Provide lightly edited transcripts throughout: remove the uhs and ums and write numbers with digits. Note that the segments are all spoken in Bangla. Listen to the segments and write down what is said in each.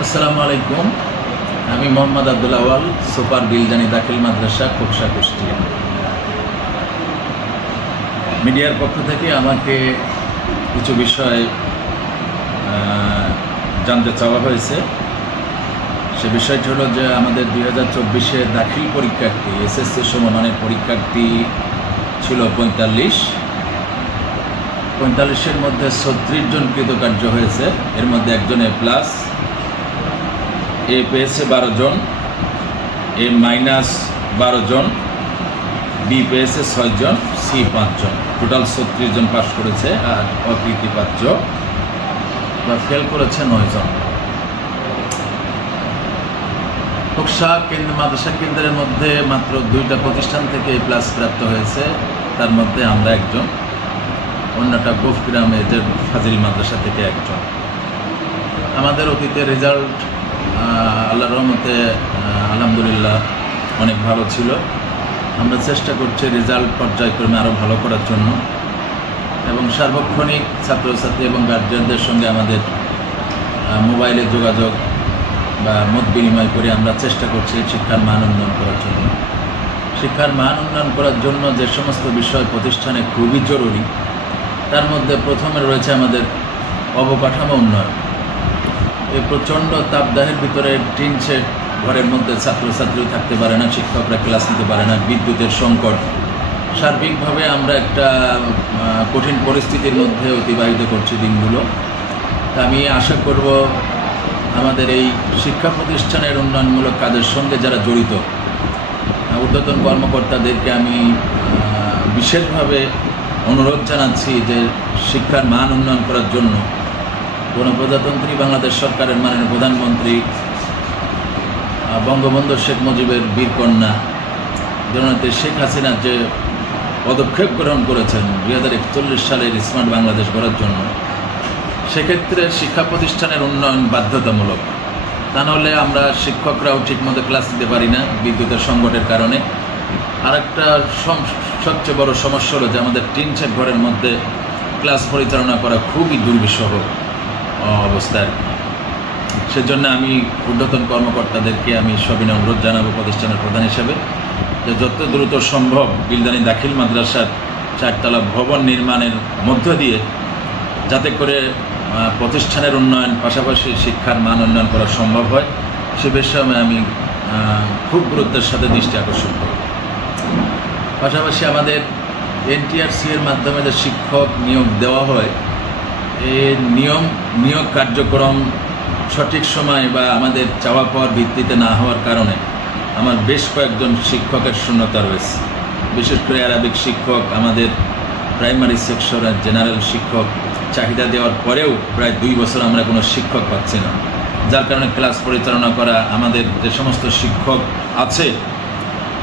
আসসালামু আলাইকুম। আমি মোহাম্মদ আব্দুল আওয়াল, সুপার বিলজানি দাখিল মাদ্রাসা, খোকসা, কুষ্টিয়া। মিডিয়ার পক্ষ থেকে আমাকে কিছু বিষয় জানতে চাওয়া হয়েছে। সে বিষয়টি হলো যে আমাদের 2024-এর দাখিল পরীক্ষার্থী, এসএসসি সমমানের পরীক্ষার্থী ছিল 45-এর মধ্যে 36 জন কৃতকার্য হয়েছে। এর মধ্যে একজন A+, এ পেয়েছে 12 জন, A-12 জন, বি পেয়েছে 6 জন, সি 5 জন। টোটাল 36 জন পাস করেছে, আর অকৃতকার্য বা ফেল করেছে 9 জন। খোকসা মাদ্রাসা কেন্দ্রের মধ্যে মাত্র 2টা প্রতিষ্ঠান থেকে A+ প্রাপ্ত হয়েছে, তার মধ্যে আমরা একজন, অন্যটা গোফগ্রামে যে ফাজিল মাদ্রাসা থেকে একজন। আমাদের অতীতের রেজাল্ট আল্লাহর রহমতে আলহামদুলিল্লাহ অনেক ভালো ছিল। আমরা চেষ্টা করছি রেজাল্ট পর্যায়ক্রমে আরও ভালো করার জন্য, এবং সার্বক্ষণিক ছাত্রছাত্রী এবং গার্জিয়ানদের সঙ্গে আমাদের মোবাইলে যোগাযোগ বা মত বিনিময় করে আমরা চেষ্টা করছি শিক্ষার মান উন্নয়ন করার জন্য। শিক্ষার মান উন্নয়ন করার জন্য যে সমস্ত বিষয় প্রতিষ্ঠানে খুবই জরুরি, তার মধ্যে প্রথমে রয়েছে আমাদের অবকাঠামো উন্নয়ন। এই প্রচণ্ড তাপদাহের ভিতরে টিন শেড ঘরের মধ্যে ছাত্রছাত্রী থাকতে পারে না, শিক্ষকরা ক্লাস নিতে পারে না, বিদ্যুতের সংকট, সার্বিকভাবে আমরা একটা কঠিন পরিস্থিতির মধ্যে অতিবাহিত করছি দিনগুলো। তা আমি আশা করব আমাদের এই শিক্ষা প্রতিষ্ঠানের উন্নয়নমূলক কাজের সঙ্গে যারা জড়িত ঊর্ধ্বতন কর্মকর্তাদেরকে আমি বিশেষভাবে অনুরোধ জানাচ্ছি যে শিক্ষার মান উন্নয়ন করার জন্য গণপ্রজাতন্ত্রী বাংলাদেশ সরকারের মাননীয় প্রধানমন্ত্রী বঙ্গবন্ধু শেখ মুজিবের বীরকন্যা জননেত্রী শেখ হাসিনা যে পদক্ষেপ গ্রহণ করেছেন 2041 সালের স্মার্ট বাংলাদেশ গড়ার জন্য, সেক্ষেত্রে শিক্ষা প্রতিষ্ঠানের উন্নয়ন বাধ্যতামূলক। তা নাহলে আমরা শিক্ষকরাও ঠিকমতো ক্লাস দিতে পারি না বিদ্যুতের সংকটের কারণে। আর একটা সবচেয়ে বড় সমস্যা হলো যে আমাদের টিন শেড ঘরের মধ্যে ক্লাস পরিচালনা করা খুবই দুর্বিষহ অবস্থার। সেজন্য আমি ঊর্ধ্বতন কর্মকর্তাদেরকে আমি সবিনয় অনুরোধ জানাবো প্রতিষ্ঠানের প্রধান হিসেবে যে যত দ্রুত সম্ভব বিলজানি দাখিল মাদ্রাসার 4তলা ভবন নির্মাণের মধ্য দিয়ে যাতে করে প্রতিষ্ঠানের উন্নয়ন পাশাপাশি শিক্ষার মান উন্নয়ন করা সম্ভব হয়, সে বিষয়ে আমি খুব গুরুত্বের সাথে দৃষ্টি আকর্ষণ করব। পাশাপাশি আমাদের NTRC এর মাধ্যমে যে শিক্ষক নিয়োগ দেওয়া হয়, এই নিয়োগ কার্যক্রম সঠিক সময় বা আমাদের চাওয়া পাওয়ার ভিত্তিতে না হওয়ার কারণে আমার বেশ কয়েকজন শিক্ষকের শূন্যতা রয়েছে। বিশেষ করে আরবিক শিক্ষক, আমাদের প্রাইমারি সেকশনের জেনারেল শিক্ষক চাহিদা দেওয়ার পরেও প্রায় 2 বছর আমরা কোনো শিক্ষক পাচ্ছি না, যার কারণে ক্লাস পরিচালনা করা আমাদের যে সমস্ত শিক্ষক আছে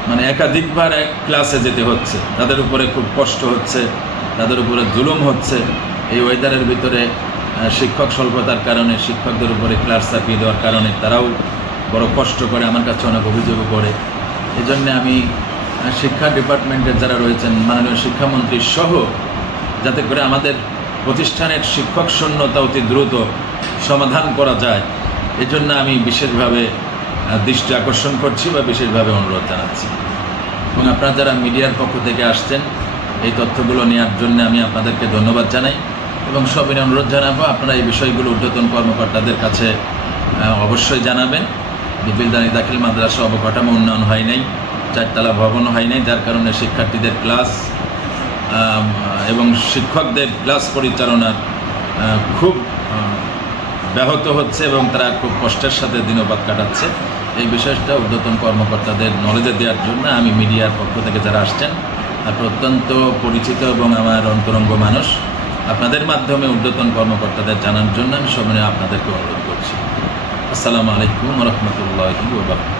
মানে একাধিকবার ক্লাসে যেতে হচ্ছে, তাদের উপরে খুব কষ্ট হচ্ছে, তাদের উপরে জুলুম হচ্ছে। এই ওয়েদারের ভিতরে শিক্ষক স্বল্পতার কারণে শিক্ষকদের উপরে ক্লাস চাপিয়ে দেওয়ার কারণে তারাও বড় কষ্ট করে, আমার কাছে অনেক অভিযোগও করে। এই জন্যে আমি শিক্ষা ডিপার্টমেন্টের যারা রয়েছেন মাননীয় শিক্ষামন্ত্রী সহ যাতে করে আমাদের প্রতিষ্ঠানের শিক্ষক শূন্যতা অতি দ্রুত সমাধান করা যায়, এজন্য আমি বিশেষভাবে দৃষ্টি আকর্ষণ করছি বা বিশেষভাবে অনুরোধ জানাচ্ছি। এবং আপনারা যারা মিডিয়ার পক্ষ থেকে আসছেন এই তথ্যগুলো নেওয়ার জন্য আমি আপনাদেরকে ধন্যবাদ জানাই, এবং সবিনয় অনুরোধ জানাবো আপনারা এই বিষয়গুলো ঊর্ধ্বতন কর্মকর্তাদের কাছে অবশ্যই জানাবেন। বিলজানি দাখিল মাদ্রাসা অবকাঠামো উন্নয়ন হয় নাই, 4তলা ভবন হয় নাই, যার কারণে শিক্ষার্থীদের ক্লাস এবং শিক্ষকদের ক্লাস পরিচালনার খুব ব্যাহত হচ্ছে এবং তারা খুব কষ্টের সাথে দিনপাত কাটাচ্ছে। এই বিষয়টা ঊর্ধ্বতন কর্মকর্তাদের নলেজে দেওয়ার জন্য আমি মিডিয়ার পক্ষ থেকে যারা আসছেন আপনারা অত্যন্ত পরিচিত এবং আমার অন্তরঙ্গ মানুষ, আপনাদের মাধ্যমে ঊর্ধ্বতন কর্মকর্তাদের জানার জন্য আমি সবিনয় আপনাদেরকে অনুরোধ করছি। আসসালামু আলাইকুম ওয়া রাহমাতুল্লাহি ওয়া বারাকাতুহু।